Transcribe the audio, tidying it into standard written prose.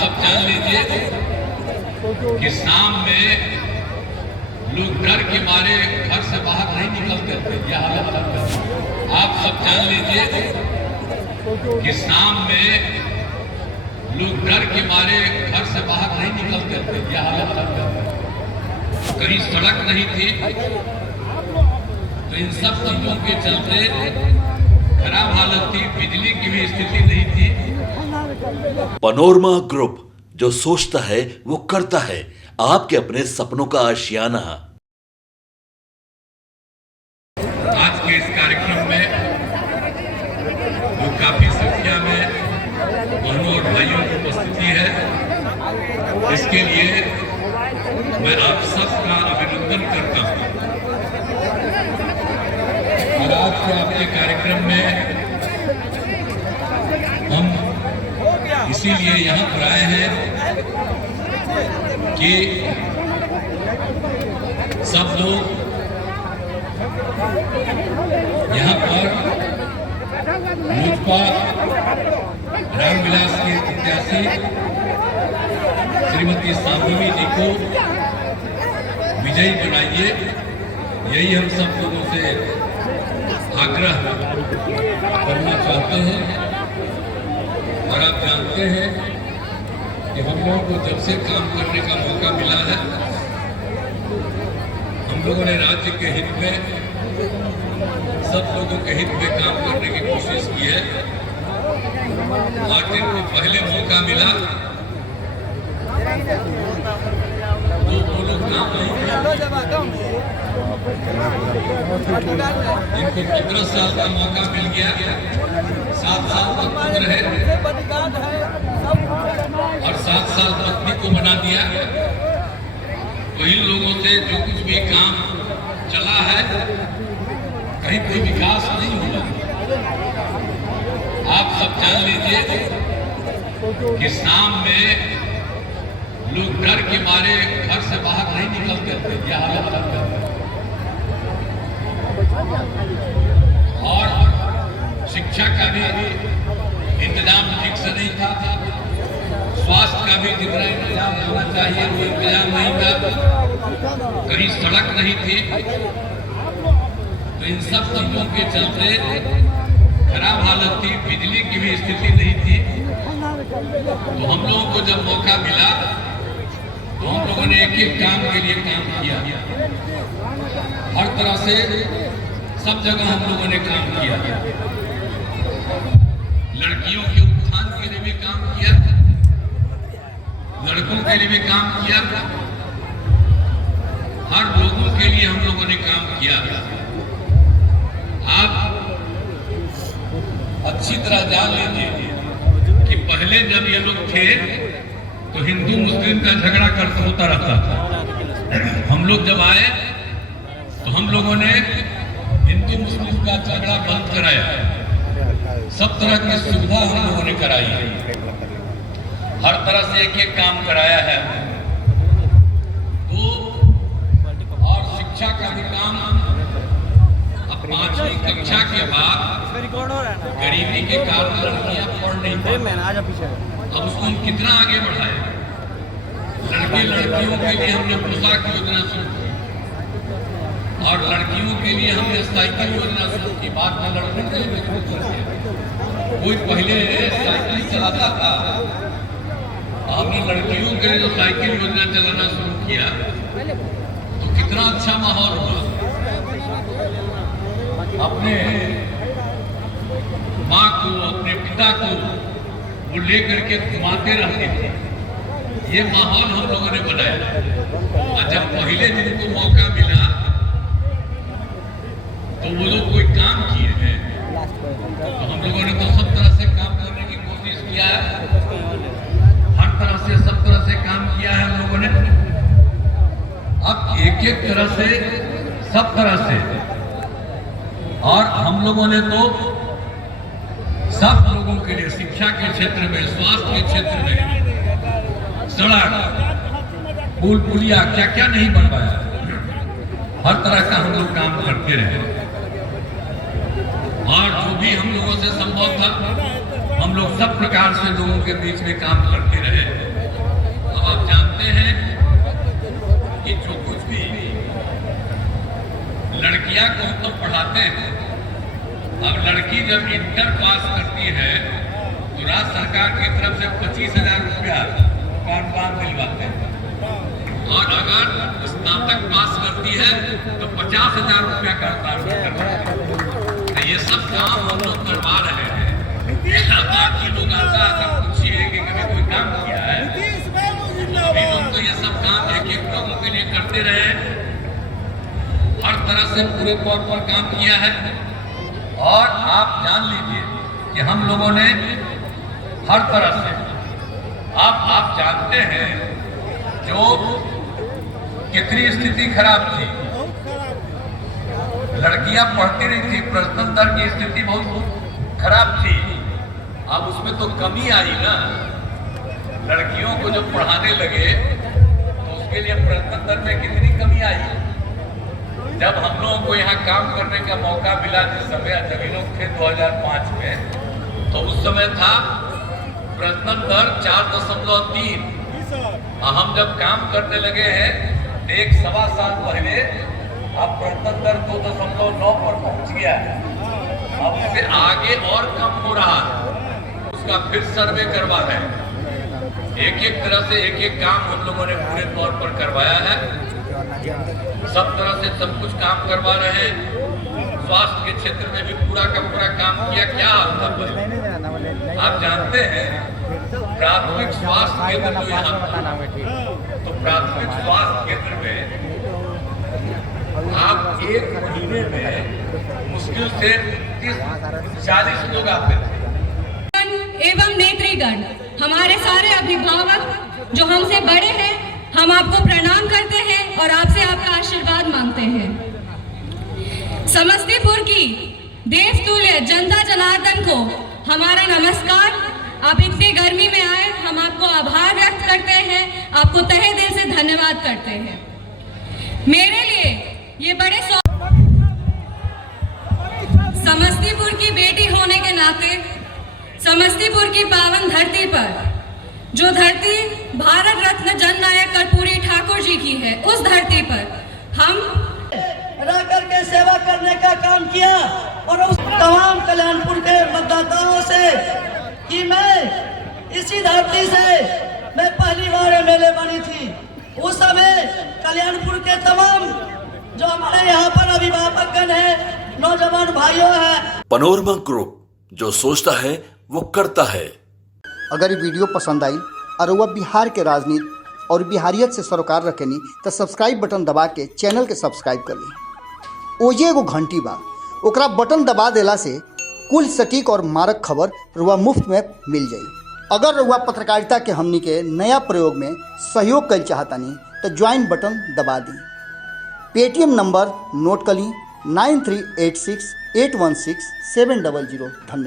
सब जान लीजिए कि शाम में लोग डर के मारे घर से बाहर नहीं निकलते थे। यह हालत है। आप सब जान लीजिए कि शाम में लोग डर के मारे घर से बाहर नहीं निकलते थे। यह हालत है। कहीं सड़क नहीं थी, तो इन सब चीजों के चलते खराब हालत थी। बिजली की भी स्थिति नहीं थी। पनोरमा ग्रुप, जो सोचता है वो करता है। आपके अपने सपनों का आशियाना। आज के इस कार्यक्रम में जो काफी संख्या में बहनों और भाइयों की उपस्थिति है, इसके लिए मैं आप सबका अभिनंदन करता हूं। और आज के आपके कार्यक्रम में हम इसीलिए यहाँ पर आए हैं कि सब लोग यहाँ पर लोजपा रामविलास के प्रत्याशी श्रीमती शांभवी जी को विजयी बनाइए, यही हम सब लोगों से आग्रह करना चाहते हैं। और आप जानते हैं कि हम लोगों को जब से काम करने का मौका मिला है, हम लोगों ने राज्य के हित में, सब लोगों के हित में काम करने की कोशिश की है। और जिनको पहले मौका मिला तो वो लोग काम नहीं किया। जिनको 15 साल का मौका मिल गया, 7 साल तक उम्र है और 7 साल पत्नी को बना दिया, तो इन लोगों से जो कुछ भी काम चला है, कहीं कोई विकास नहीं हुआ। आप सब जान लीजिए कि शाम में लोग डर के मारे घर से बाहर नहीं निकलते थे। यह हालत है। और शिक्षा का भी इंतजाम ठीक से नहीं था। स्वास्थ्य का भी जितना इंतजाम होना चाहिए वो इंतजाम नहीं था। कहीं सड़क नहीं थी, तो इन सब चीजों के चलते खराब हालत थी। बिजली की भी स्थिति नहीं थी। तो हम लोगों को जब मौका मिला तो हम लोगों ने एक एक काम के लिए काम किया। हर तरह से सब जगह हम लोगों ने काम किया। लड़कियों के उत्थान के लिए भी काम किया, लड़कों के लिए भी काम किया, हर लोगों के लिए हम लोगों ने काम किया। आप अच्छी तरह जान लीजिए कि पहले जब ये लोग थे तो हिंदू मुस्लिम का झगड़ा करता होता रहता था। हम लोग जब आए तो हम लोगों ने हिंदू मुस्लिम का झगड़ा बंद कराया। सब तरह की सुविधा हम लोगों ने कराई है। हर तरह से एक एक काम कराया है। तो और शिक्षा का भी काम, अब 5वीं कक्षा के बाद गरीबी के कारण लड़कियां पढ़ नहीं पाती। अब उसको हम कितना आगे बढ़ाए। लड़के लड़कियों के लिए हमने पोशाक योजना शुरू की और लड़कियों के लिए हमने साइकिल योजना शुरू की। बाद में लड़कों के लिए शुरू कर दिया। कोई पहले साइकिल चलाता था, हमने लड़कियों के लिए जो साइकिल योजना चलाना शुरू किया तो कितना अच्छा माहौल हुआ। अपने माँ को, अपने पिता को वो लेकर के घुमाते रहते थे। ये माहौल हम लोगों ने बनाया। और जब पहले जिनको मौका मिला तो वो लोग कोई काम किए हैं, तो हम लोगों ने तो सब तरह से काम करने की कोशिश किया है। हर तरह से, सब तरह से काम किया है हम लोगों ने। अब एक एक तरह से, सब तरह से, और हम लोगों ने तो सब लोगों के लिए शिक्षा के क्षेत्र में, स्वास्थ्य के क्षेत्र में, सड़क, पुल पुलिया, क्या क्या नहीं बनवाया। हर तरह का हम लोग काम करते रहे और जो भी हम लोगों से संभव था हम लोग सब प्रकार से लोगों के बीच में काम करते रहे। लड़कियां को हम तो पढ़ाते हैं। अब लड़की जब इंटर पास करती है तो राज्य सरकार की तरफ से 25,000 रुपया काम दिलवाते हैं, और अगर स्नातक पास करती है तो 50,000 रुपया का अनुदान। ये सब काम हम लोग करवा रहे हैं। बाकी लोग आता अगर पूछिए कि कभी कोई काम किया है, अभी लोग तो ये सब काम एक एक लोगों के लिए करते रहे, हर तरह से पूरे तौर पर काम किया है। और आप जान लीजिए कि हम लोगों ने हर तरह से, आप जानते हैं जो कितनी स्थिति खराब थी, लड़कियां पढ़ती नहीं थी, प्रजनन दर की स्थिति बहुत खराब थी। अब उसमें तो कमी आई ना, लड़कियों को जब पढ़ाने लगे तो उसके लिए प्रजनन दर में कितनी कमी आई। जब हम लोगों को यहाँ काम करने का मौका मिला, जिस समय जब लोग थे 2005 में, तो उस समय था प्रजनन दर 4.3। हम जब काम करने लगे हैं एक सवा साल पहले अब प्रजनन दर 2.9 पर पहुंच गया है। अब उससे आगे और कम हो रहा है, उसका फिर सर्वे करवा रहे हैं। एक एक तरह से एक एक काम हम लोगों ने पूरे तौर पर करवाया है, सब तरह से सब कुछ काम करवा रहे हैं। स्वास्थ्य के क्षेत्र में भी पूरा का पूरा काम किया। क्या आप जानते हैं प्राथमिक स्वास्थ्य केंद्र जो यहाँ, तो प्राथमिक स्वास्थ्य केंद्र में आप एक महीने में मुश्किल से 30-40 लोग आते हैं। एवं नेत्रीगण, हमारे सारे अभिभावक जो हमसे बड़े हैं, हम आपको प्रणाम करते हैं और आपसे आपका आशीर्वाद मांगते हैं। समस्तीपुर की देवतुल्य जनता जनार्दन को हमारा नमस्कार। आप इतनी गर्मी में आए, हम आपको आभार व्यक्त करते हैं, आपको तहे दिल से धन्यवाद करते हैं। मेरे लिए ये बड़े समस्तीपुर की बेटी होने के नाते, समस्तीपुर की पावन धरती पर, जो धरती भारत रत्न जननायक कर्पूरी ठाकुर जी की है, उस धरती पर हम रह करके सेवा करने का काम किया। और उस तमाम कल्याणपुर के मतदाताओं से कि मैं इसी धरती से मैं पहली बार एमएलए बनी थी, उस समय कल्याणपुर के तमाम जो हमारे यहाँ पर अभिभावकगण हैं, नौजवान भाइयों हैं। पनोरमा ग्रुप, जो सोचता है वो करता है। अगर ये वीडियो पसंद आई और वह बिहार के राजनीति और बिहारियत से सरोकार रखेनी तो सब्सक्राइब बटन दबा के चैनल के सब्सक्राइब कर ली। ओजे एगो घंटी बा, ओकरा बटन दबा देला से कुल सटीक और मारक खबर रुआ मुफ्त में मिल जाई। अगर रुआ पत्रकारिता के हमनी के नया प्रयोग में सहयोग कर चाहतानी तो ज्वाइन बटन दबा दी। पेटीएम नंबर नोट कर ली 9386816700। धन्यवाद।